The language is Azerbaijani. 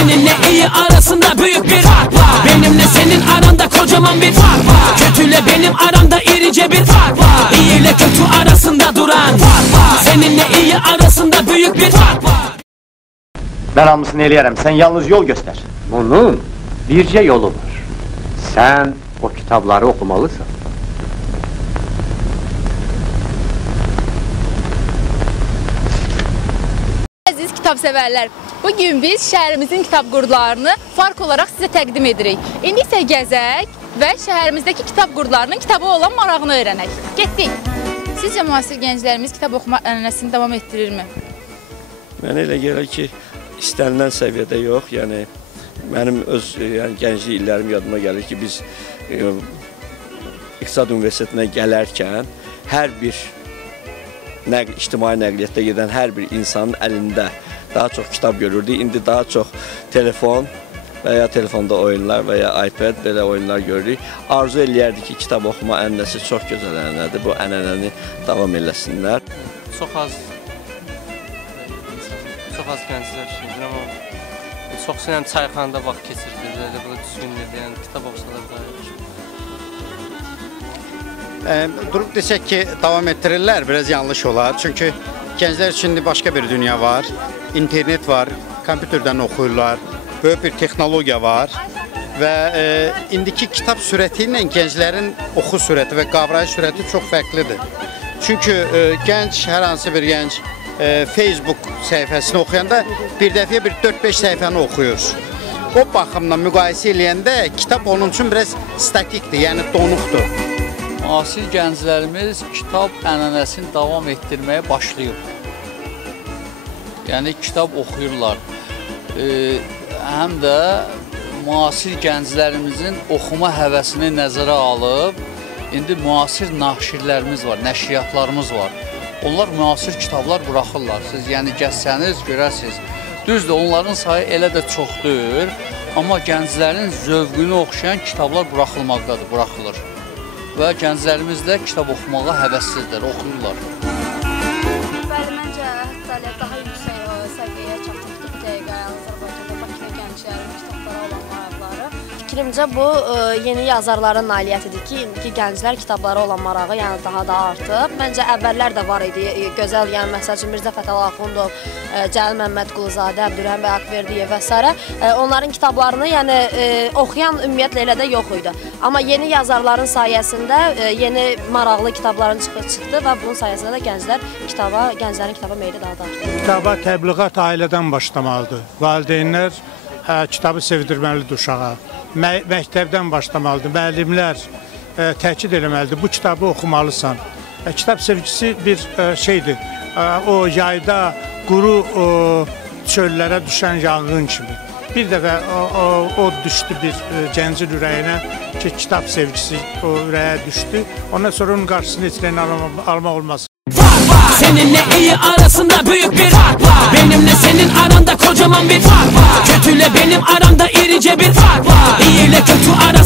Seninle iyi arasında büyük bir fark var. Benimle senin aranda kocaman bir fark var. Kötüyle benim aramda irice bir fark var. İyi ile kötü arasında duran fark var. Seninle iyi arasında büyük bir fark var. Ben hamısını eləyərəm, sen yalnız yol göster. Bunun bircə yolu var. Sen o kitabları okumalısın. Aziz kitabsevərlər, bugün biz şəhərimizin kitab qurdularını fark olaraq sizə təqdim edirik. İndi isə gəzək və şəhərimizdəki kitab qurdularının kitabı olan marağını öyrənək. Getdik. Sizcə müasir gənclərimiz kitab oxuma ənənəsini davam etdirirmi? Mənə elə gəlir ki, istənilən səviyyədə yox. Yəni, mənim öz gənclik illərim yadıma gəlir ki, biz İqtisad Universitetinə gələrkən hər bir ictimai nəqliyyatda gedən hər bir insanın əlində daha çox kitab görürdük. İndi daha çox telefon və ya telefonda oyunlar və ya iPad belə oyunlar görürük. Arzu eləyərdik ki, kitab oxuma ənənəsi çox gözəl ənənədir. Bu ənənəni davam eləsinlər. Çox az gənclər şeydir, amma çoxsu həm çayxanada vaxt keçirdir, elə belə düzgündür, yəni kitab oxusalar daha yaxşı. Durup desək ki, davam ettirirlər, biraz yanlış olar. Çünki gənclər üçün başqa bir dünya var, internet var, kompüterdən oxuyurlar, böyük bir texnologiya var və indiki kitab sürəti ilə gənclərin oxu sürəti və qavrayış sürəti çox fərqlidir. Çünki gənc, hər hansı bir gənc Facebook səhifəsini oxuyanda bir dəfəyə 4-5 səhifəni oxuyur. O baxımdan müqayisə eləyəndə kitab onun üçün biraz statikdir, yəni donuqdur. Müasir gənclərimiz kitab ənənəsini davam etdirməyə başlayıb. Yəni kitab oxuyurlar. Həm də müasir gənclərimizin oxuma həvəsini nəzərə alıb, indi müasir naşirlərimiz var, nəşriyyatlarımız var. Onlar müasir kitablar buraxırlar. Siz yəni gəzsəniz, görərsiniz. Düzdür, onların sayı elə də çoxdur, amma gənclərin zövqünü oxşayan kitablar buraxılır. Və gənclərimiz də kitab oxumağa həvəssizdir, oxuyurlar. Bəli, məncə hətta daha yüksək səviyyəyə çatdıqdır bu dəqiqə Azərbaycanda Bakıda gənclərin kitablara olan maraqları. Fikrimcə bu yeni yazarların nailiyyətidir ki, indiki gənclər kitablara olan marağı yəni daha da artıb. Məncə əvvəllər də var idi, gözəl, yəni məsəl üçün Mirzə Fətəli Axundov, Cəlil Məmmədquluzadə, Əbdürrəhim bəy Akverdiyev və s. Onların kitablarını yəni oxuyan ümumiyyətlə elə də yox idi. Amma yeni yazarların sayəsində yeni maraqlı kitabların çıxdı və bunun sayəsində də gənclərin kitaba meyli daha da artır. Kitaba təbliğat ailədən başlamalıdır. Valideynlər kitabı sevdirməlidir uşağa. Məktəbdən başlamalıdır. Müəllimlər təkid eləməlidir. Bu kitabı oxumalısan. Kitab sevgisi bir şeydir. O yayda quru çöllərə düşən yanğın kimi. Bir dəfə o düşdü bir gəncin ürəyinə ki, kitab sevgisi o ürəyə düşdü. Ondan sonra onun qarşısını heç nəyin almaq olmaz. Seninle iyi arasında büyük bir fark var. Benimle senin aranda kocaman bir fark var. Kötüyle benim aramda irice bir fark var. İyi ile kötü arasında